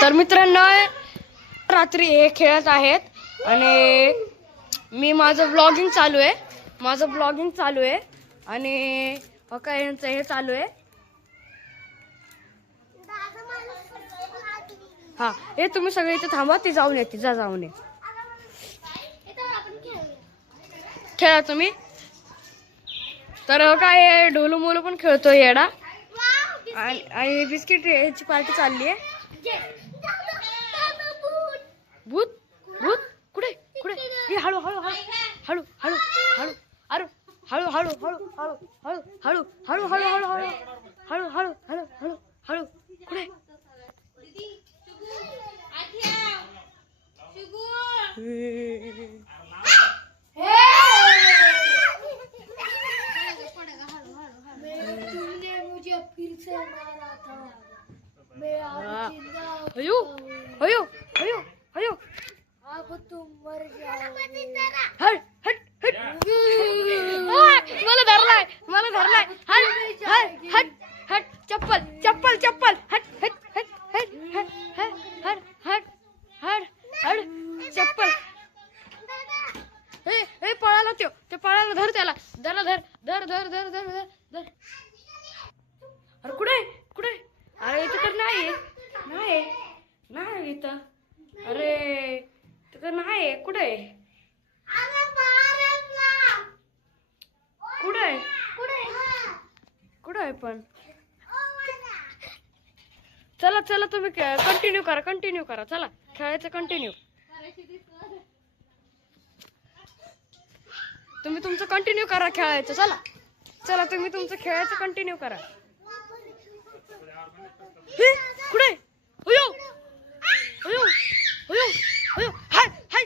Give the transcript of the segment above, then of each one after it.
तर मित्रांनो रात्री हे खेळत आहेत आणि मी माझं ब्लॉगिंग चालू आहे आणि काय यांचं हे चालू आहे. हा हे तुम्ही सगळे इथे थांबा, ती जाऊन ये, तिचा जाऊन ये, खेळा तुम्ही. तर काय ढोलू मोलू पण खेळतोय येडा आणि बिस्किट याची पार्टी चालली आहे. भूत भूत कुठे कुठे? हळू हळू हळू हळू हळू हळू अरे हळू हळू हळू हळू हळू हळू हळू हळू हळू हळू हळू हळू हळू हळू हळू कुठे? अयो अयो अयो अयो अब तुम मर जाओगे. हट हट हट मला धरलाय हट हट हट हट चप्पल चप्पल चप्पल हट हट हट हट हट हट हट हट हट चप्पल. हे पळाला ते पळाला, धर त्याला, धर धर धर धर धर धर धर. अरे कुठे कुठे? अरे इथं तर नाही इथं. अरे तिथं नाही कुठे? कुठे आहे पण? चला चला तुम्ही कंटिन्यू करा चला खेळायचं कंटिन्यू. तुम्ही तुमचं कंटिन्यू करा खेळायचं. चला चला तुम्ही तुमचं खेळायचं कंटिन्यू करा. कुठे? अयो अयो अयो अयो हाय हाय.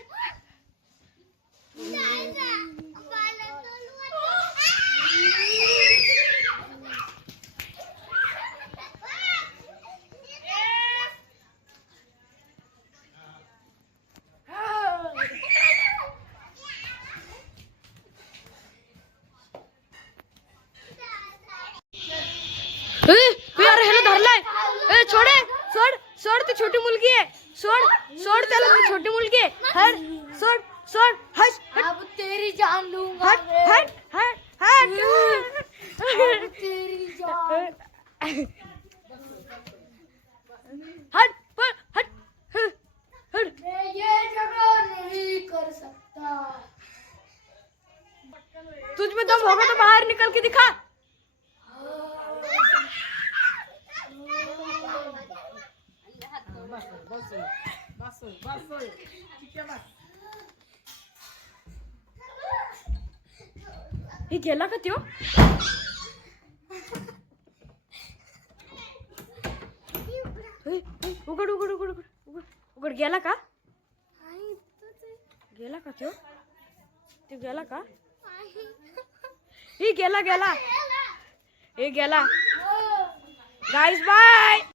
अरे ह्याला धरलाय. छोडे सोड सोड, ती छोटी मुलगी आहे. सोड सोड त्याला, ती छोटी मुलगी आहे. हट सोड सोड हट. अब तेरी जान लूंगा. हट हट हट हट तेरी जान. हट हट हट. मैं ये झगड़ा नहीं कर सकता. तुझ में दम होगा तो बाहर निकल के दिखा. हे गेला का त्यो? उघड उघड उघड उघड उघड गेला का? गेला का त्यो? त्यो गेला का? हे गेला. Guys bye.